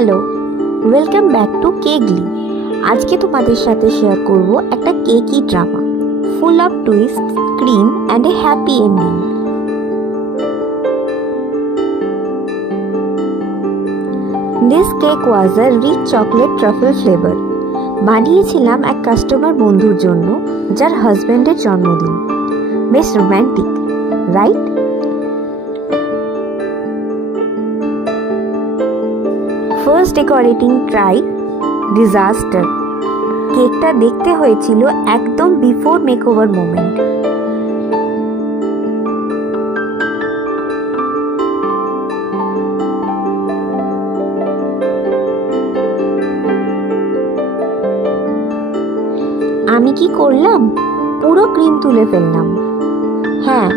Hello, welcome back to Cakely. আজকে তোমাদের সাথে শেয়ার করব একটা cakey drama full of twist, cream and a happy ending. This cake was a rich chocolate truffle flavour. বানিয়েছিলাম এক customer বন্ধুর জন্য যার হাজব্যান্ডের জন্মদিন। বেশ romantic, right? First decorating try, disaster. কেকটা দেখতে হয়েছিল একদম বিফোর মেকওভার মোমেন্ট। আমি কি করলাম? পুরো ক্রিম তুলে ফেললাম। হ্যাঁ,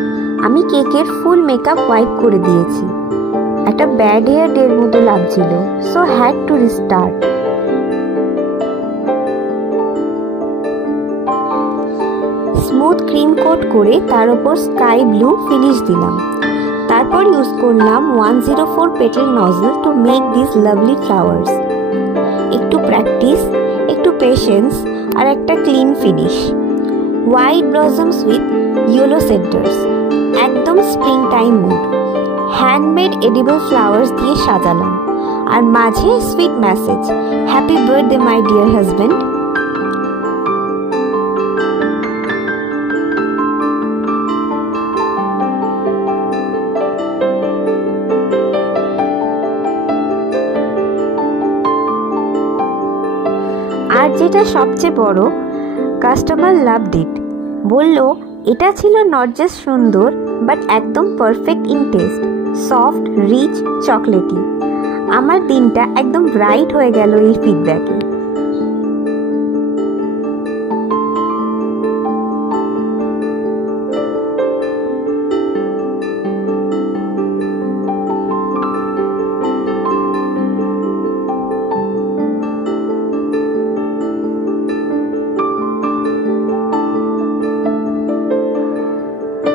আমি কেকের ফুল মেকআপ ওয়াইপ করে দিয়েছি। একটা ব্যাড হেয়ার ডের মতো লাগছিল, so had to restart. Smooth cream coat করে তার উপর স্কাই ব্লু ফিনিশ দিলাম। তারপর ইউজ করলাম 104 petal nozzle to make this lovely flowers. একটু প্র্যাকটিস, একটু পেশেন্স আর একটা clean finish. White blossoms with yellow centres, একদম spring time mood. Handmade edible flowers দিয়ে সাজালাম, আর মাঝে sweet message, happy birthday my dear husband. আর যেটা সবচেয়ে বড়, কাস্টমার লাভড ইট। বলল এটা ছিল নট জাস্ট সুন্দর, বাট একদম perfect in taste, soft, rich, chocolatey. আমার দিনটা একদম ব্রাইট হয়ে গেল এই ফিডব্যাকে।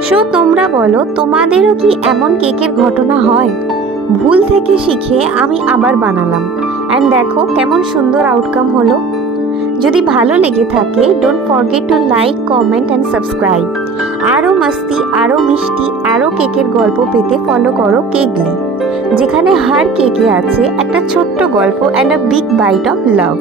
সো তোমরা বলো, তোমাদেরও কি এমন কেকের ঘটনা হয়? ভুল থেকে শিখে আমি আবার বানালাম, অ্যান্ড দেখো কেমন সুন্দর আউটকাম হলো। যদি ভালো লেগে থাকে, don't forget to like, comment and subscribe. আরও মাস্তি, আরও মিষ্টি, আরও কেকের গল্প পেতে ফলো করো কেগলি, যেখানে হার কেকে আছে একটা ছোট্ট গল্প and a big byte of love.